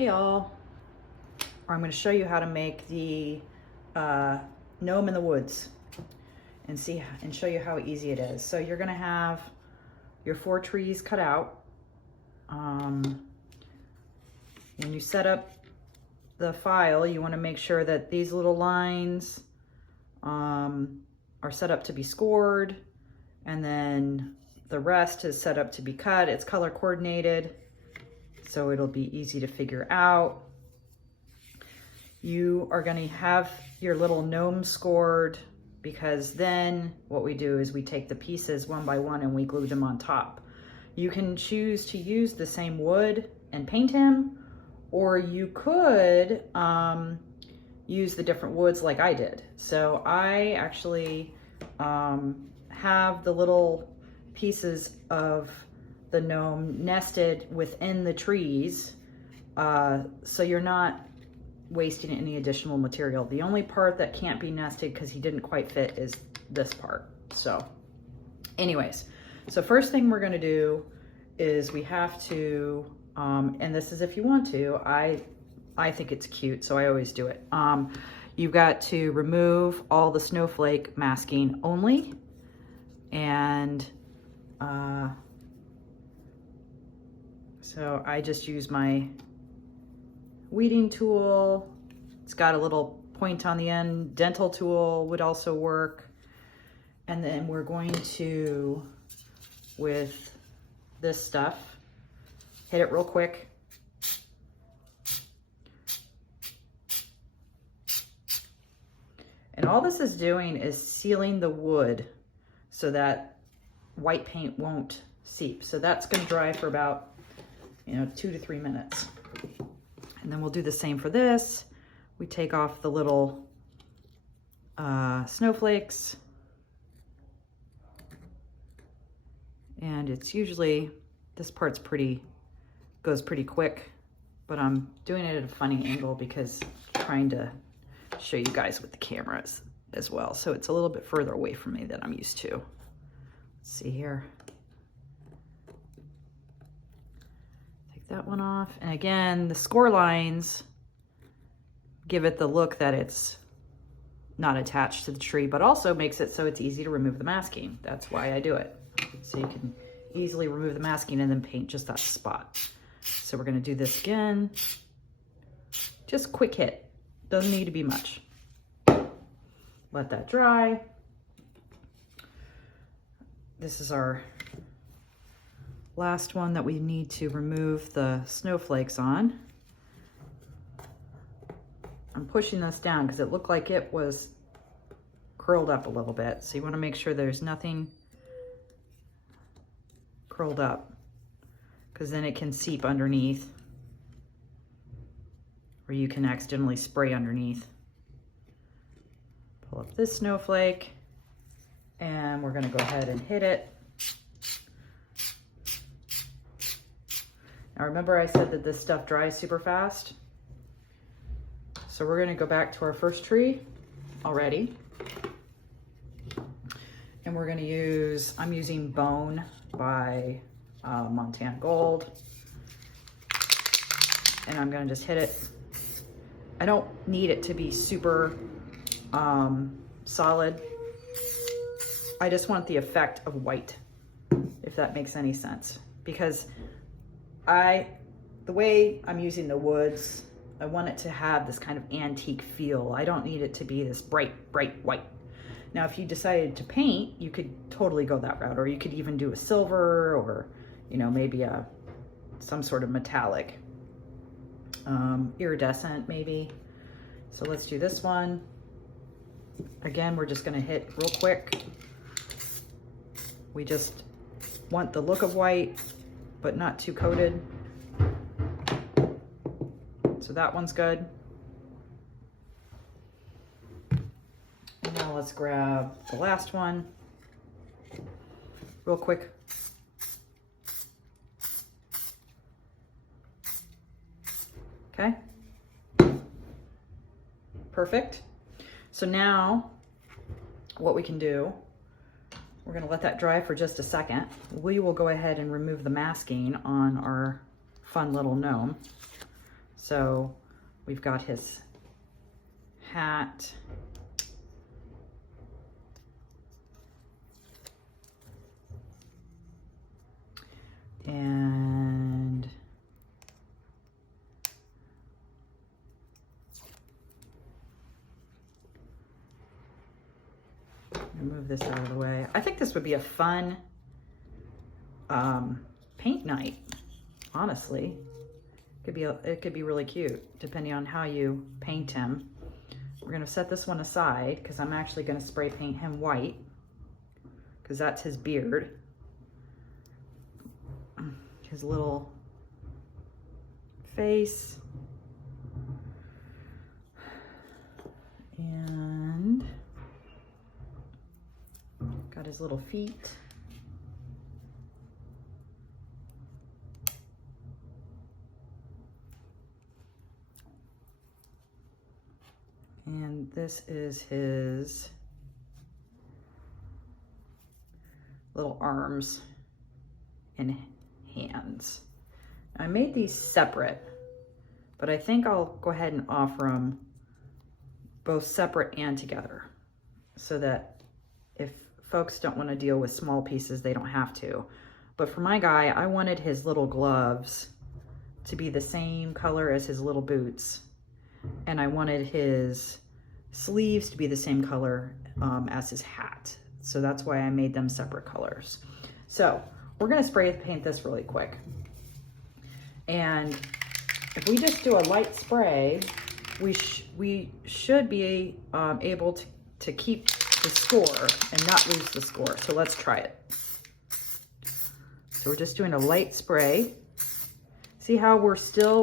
Hey y'all, I'm going to show you how to make the gnome in the woods and show you how easy it is. So you're going to have your 4 trees cut out. When you set up the file, you want to make sure that these little lines are set up to be scored, and then the rest is set up to be cut. It's color coordinated, so it'll be easy to figure out. You are going to have your little gnome scored, because then what we do is we take the pieces one by one and we glue them on top. You can choose to use the same wood and paint him, or you could use the different woods like I did. So I actually have the little pieces of the gnome nested within the trees, so you're not wasting any additional material. The only part that can't be nested because he didn't quite fit is this part. So anyways, so first thing we're going to do is we have to and this is if you want to, I think it's cute, so I always do it. You've got to remove all the snowflake masking only, and so I just use my weeding tool. It's got a little point on the end. Dental tool would also work. And then we're going to, with this stuff, hit it real quick. And all this is doing is sealing the wood so that white paint won't seep. So that's going to dry for about 2 to 3 minutes. And then we'll do the same for this. We take off the little snowflakes. And it's usually, this part's goes pretty quick, but I'm doing it at a funny angle because I'm trying to show you guys with the cameras as well. So it's a little bit further away from me than I'm used to. Let's see here. That one off. And again, the score lines give it the look that it's not attached to the tree, but also makes it so it's easy to remove the masking. That's why I do it. So you can easily remove the masking and then paint just that spot. So we're going to do this again. Just quick hit. Doesn't need to be much. Let that dry. This is our last one that we need to remove the snowflakes on. I'm pushing this down because it looked like it was curled up a little bit. So you want to make sure there's nothing curled up, because then it can seep underneath, or you can accidentally spray underneath. Pull up this snowflake, and we're going to go ahead and hit it. Now remember I said that this stuff dries super fast. So we're gonna go back to our first tree already. And we're gonna use, I'm using Bone by Montana Gold. And I'm gonna just hit it. I don't need it to be super solid. I just want the effect of white, if that makes any sense. Because the way I'm using the woods, I want it to have this kind of antique feel. I don't need it to be this bright white. Now, if you decided to paint, you could totally go that route, or you could even do a silver, or maybe some sort of metallic, iridescent maybe. So let's do this one. Again, we're just gonna hit real quick. We just want the look of white, but not too coated. So that one's good. And now let's grab the last one real quick. Okay. Perfect. So now what we can do, we're going to let that dry for just a second. We will go ahead and remove the masking on our fun little gnome. So we've got his hat. And move this out of the way. I think this would be a fun paint night, honestly. It could be really cute, depending on how you paint him. We're gonna set this one aside because I'm actually gonna spray paint him white because that's his beard. His little face. And got his little feet. And this is his little arms and hands. I made these separate, but I think I'll go ahead and offer them both separate and together so that if folks don't want to deal with small pieces, they don't have to. But for my guy, I wanted his little gloves to be the same color as his little boots. And I wanted his sleeves to be the same color as his hat. So that's why I made them separate colors. So we're gonna spray paint this really quick. And if we just do a light spray, we should be able to keep the score and not lose the score. So let's try it. So we're just doing a light spray. See how we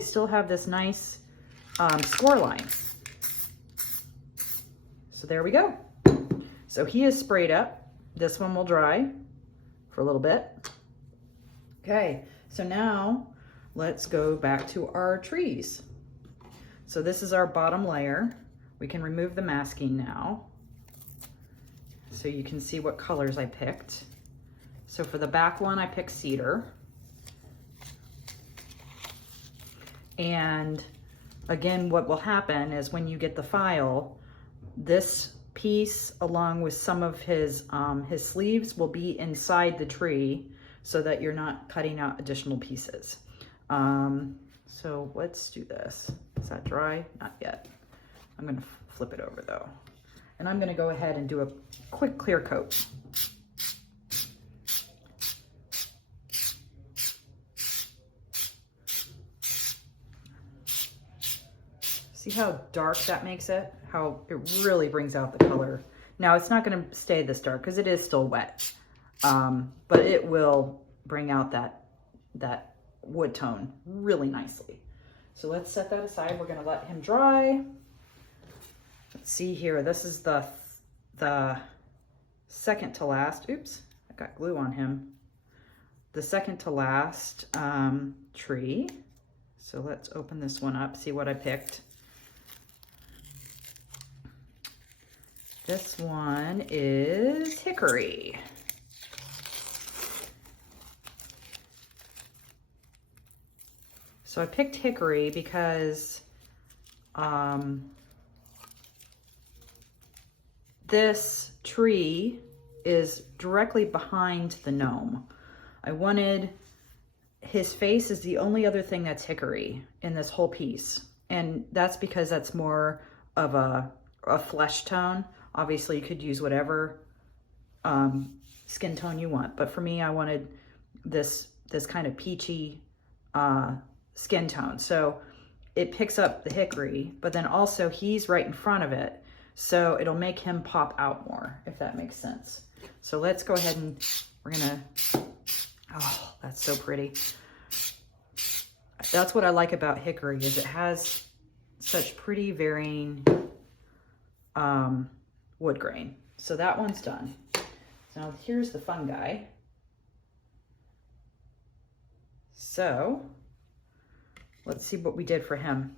still have this nice score line. So there we go. So he is sprayed up. This one will dry for a little bit. Okay, so now let's go back to our trees. So this is our bottom layer. We can remove the masking now. So you can see what colors I picked. So for the back one, I picked cedar. And again, what will happen is when you get the file, this piece along with some of his sleeves will be inside the tree so that you're not cutting out additional pieces. So let's do this. Is that dry? Not yet. I'm gonna flip it over though. And I'm gonna go ahead and do a quick clear coat. See how dark that makes it? How it really brings out the color. Now it's not gonna stay this dark because it is still wet, but it will bring out that wood tone really nicely. So let's set that aside. We're gonna let him dry. Let's see here, this is the second to last, oops, I got glue on him. The second to last tree. So let's open this one up, see what I picked. This one is hickory. So I picked hickory because this tree is directly behind the gnome. I wanted his face is the only other thing that's hickory in this whole piece. And that's because that's more of a flesh tone. Obviously you could use whatever skin tone you want, but for me, I wanted this kind of peachy skin tone. So it picks up the hickory, but then also he's right in front of it. So it'll make him pop out more, if that makes sense. So let's go ahead and we're gonna, oh, that's so pretty. That's what I like about hickory is it has such pretty varying wood grain. So that one's done. So now here's the fun guy. So let's see what we did for him.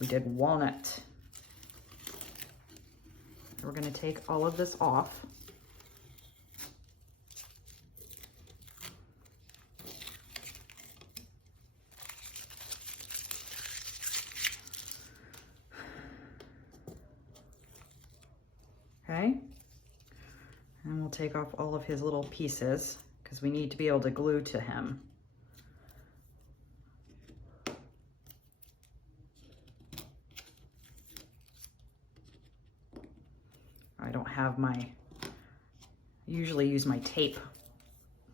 We did walnut. We're going to take all of this off. Okay. And we'll take off all of his little pieces because we need to be able to glue to him. I don't have usually use my tape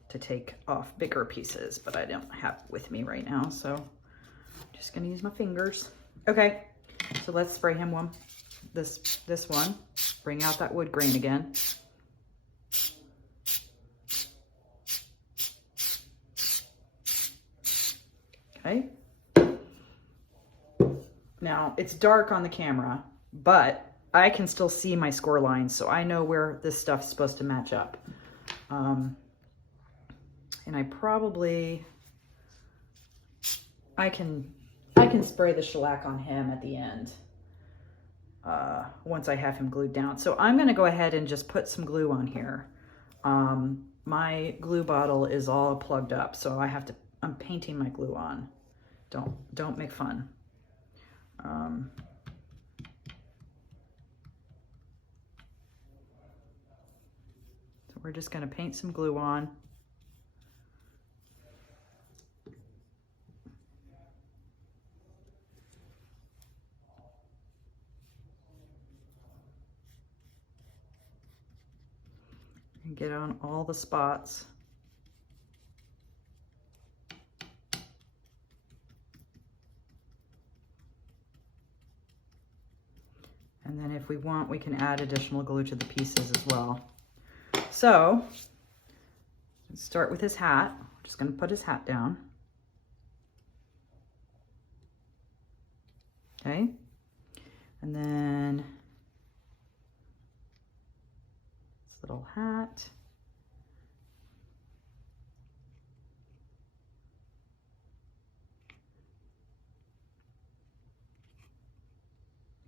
to take off bigger pieces, but I don't have it with me right now, so I'm just gonna use my fingers. Okay, so let's spray him this one. Bring out that wood grain again. Okay. Now, it's dark on the camera, but I can still see my score lines, so I know where this stuff's supposed to match up. And I can spray the shellac on him at the end once I have him glued down. So I'm going to go ahead and just put some glue on here. My glue bottle is all plugged up, so I'm painting my glue on. Don't make fun. So we're just going to paint some glue on. And get on all the spots. And then if we want, we can add additional glue to the pieces as well. So let's start with his hat. I'm just going to put his hat down. Okay. And then this little hat.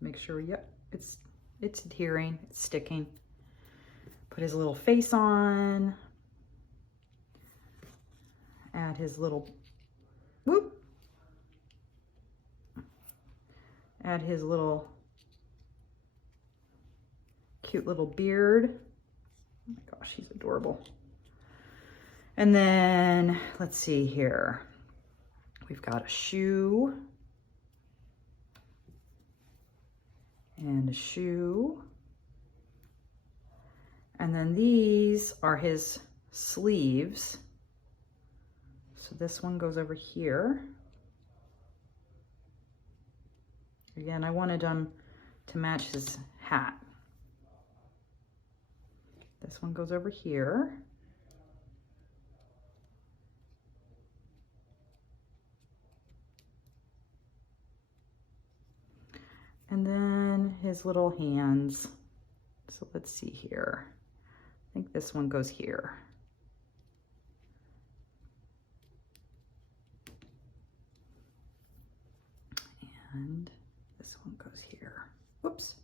Make sure, yep, it's adhering, it's sticking. Put his little face on. Add his little, whoop. Add his little cute little beard. Oh my gosh, he's adorable. And then let's see here. We've got a shoe. And a shoe. And then these are his sleeves. So this one goes over here. Again, I wanted them to match his hat. This one goes over here. And then his little hands. So let's see here. I think this one goes here. And this one goes here. Whoops.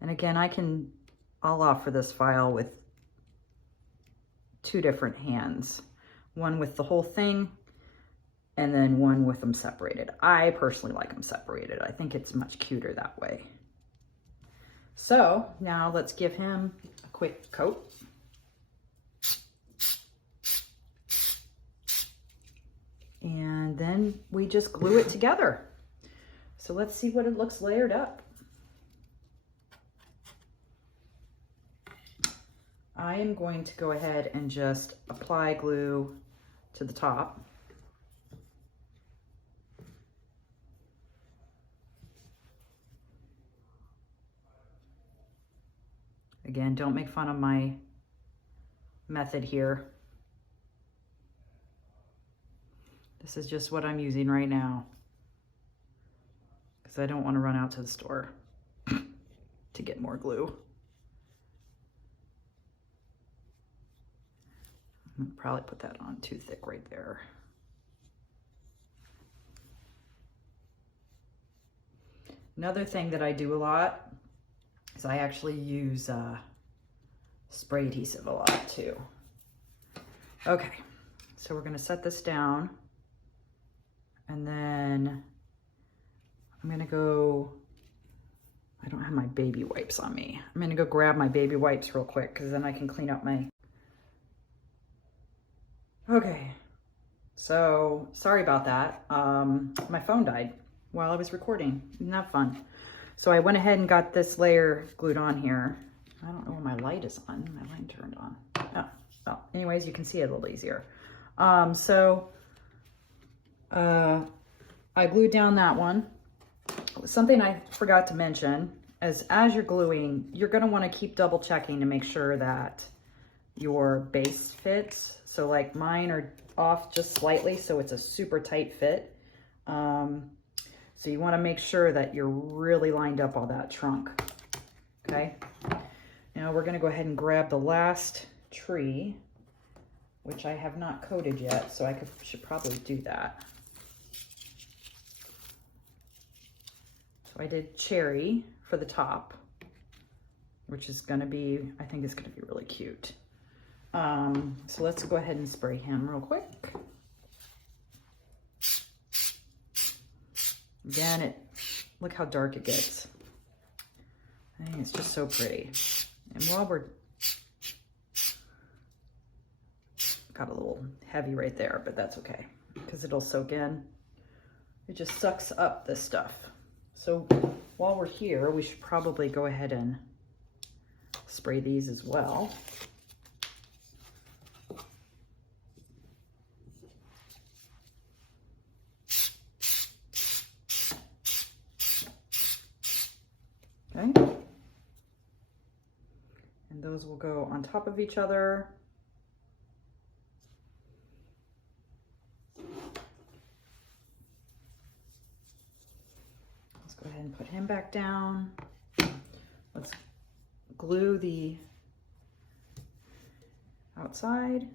And again, I'll offer this file with 2 different hands. One with the whole thing, and then one with them separated. I personally like them separated. I think it's much cuter that way. So now let's give him a quick coat. And then we just glue it together. So let's see what it looks layered up. I am going to go ahead and just apply glue to the top. Again, don't make fun of my method here. This is just what I'm using right now because I don't want to run out to the store to get more glue. I'm gonna probably put that on too thick right there. Another thing that I do a lot is I actually use spray adhesive a lot too. Okay, so we're gonna set this down And then I'm gonna go, I don't have my baby wipes on me. I'm gonna go grab my baby wipes real quick because then I can clean up my, okay. So sorry about that. My phone died while I was recording. Isn't that fun? So I went ahead and got this layer glued on here. I don't know where my light is on. My light turned on. Oh, well, anyways, you can see it a little easier. I glued down that one. Something I forgot to mention is as you're gluing, you're going to want to keep double checking to make sure that your base fits. So like mine are off just slightly, so it's a super tight fit. So you want to make sure that you're really lined up all that trunk. Okay. Now we're going to go ahead and grab the last tree, which I have not coated yet, so I should probably do that. So I did cherry for the top, which is going to be, I think it's going to be really cute. So let's go ahead and spray him real quick. Again, look how dark it gets. I think it's just so pretty. And while we're, got a little heavy right there, but that's okay because it'll soak in. It just sucks up this stuff. So while we're here, we should probably go ahead and spray these as well. Okay. And those will go on top of each other. Let's go ahead and put him back down. Let's glue the outside.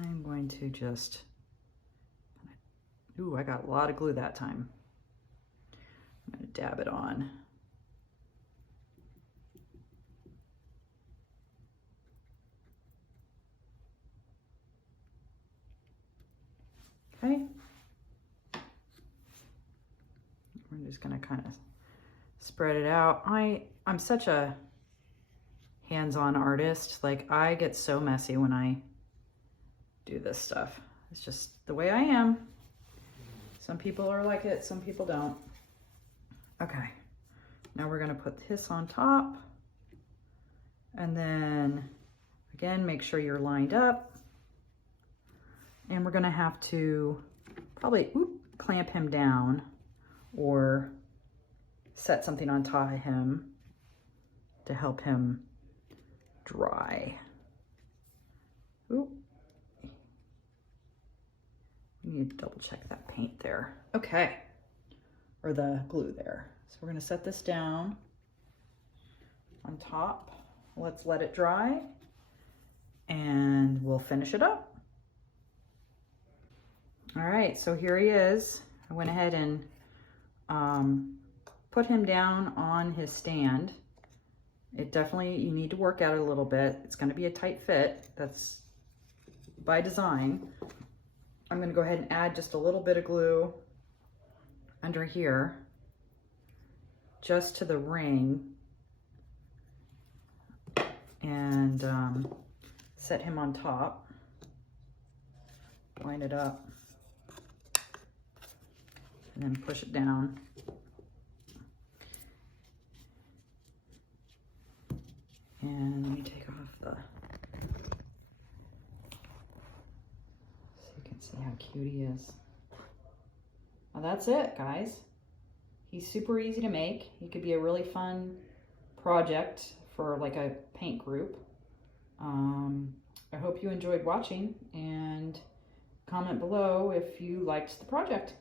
I'm going to just, ooh, I got a lot of glue that time. I'm going to dab it on. Okay. We're just going to kind of spread it out. I'm such a hands-on artist. Like I get so messy when I do this stuff. It's just the way I am. Some people are like it, some people don't. Okay, now we're gonna put this on top. And then again, make sure you're lined up. And we're gonna have to probably clamp him down or set something on top of him to help him dry. Oop. We need to double check that paint there. Okay, or the glue there. So we're gonna set this down on top. Let's let it dry and we'll finish it up. All right, so here he is. I went ahead and put him down on his stand. It definitely, you need to work at it a little bit. It's gonna be a tight fit. That's by design. I'm gonna go ahead and add just a little bit of glue under here, just to the ring, and set him on top, line it up, and then push it down. And let me take off the, so you can see how cute he is. Well, that's it, guys. He's super easy to make. He could be a really fun project for like a paint group. I hope you enjoyed watching, and comment below if you liked the project.